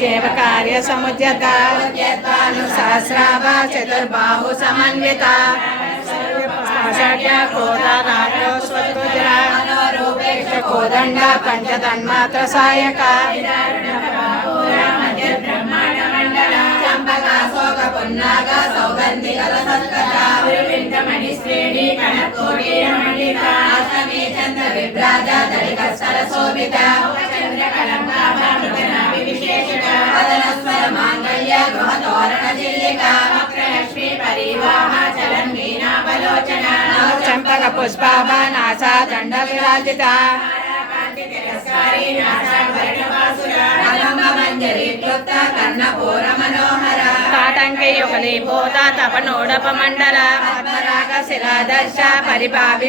దేవ కార్య సముద్యత సహస్రాభ చతుర్బాహు సమన్విత ఆషాఢ్య క్రోధ రాజో స్వత్వజర కోదండ పంచతన్మాత్ర సాయక చంపక పుష్పాభ నాసా దండ విరాజిత పద్మరాగ శిలాదర్శ పరిపావి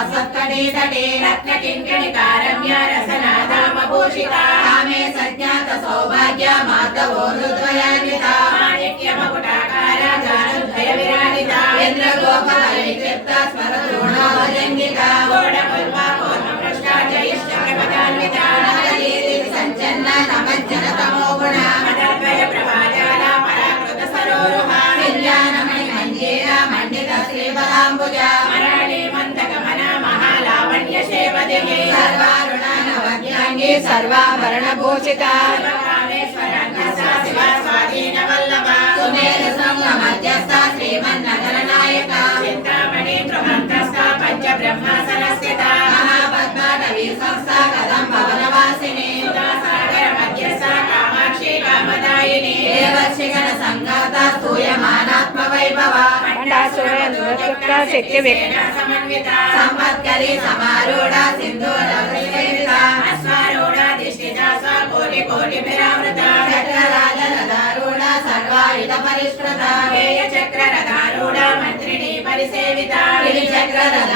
వస్త్ర కారమ్య తటే కామే సజ్ఞాత సౌభాగ్య మాధవో హృద్వయాన్విత ఇంద్ర గోపాల విక్షిప్త స్మర ద్రోణాభజంగిక నగరీతి సంచన్న నమజ్జన తమో గుణ విజ్ఞానమణి మండిత శ్రీబలాంబుజ సర్వారుణానవజ్ఞాంగి సర్వాభరణ భూషిత సుమేధ శృంగ మధ్యస్థ శ్రీమన్నగర నాయక మహాపద్మాటవీ సంస్థ కదంబ వనవాసిని దేవర్షిగణ సంఘాత స్థూయమానాత్మ వైభవ శక్తి సంపత్కరి సమారూఢ సింధూర చక్రరాజరూఢ సర్వాయుధ పరిష్కృత. గిరి చక్రరథారూఢ దండనాద పురస్కృత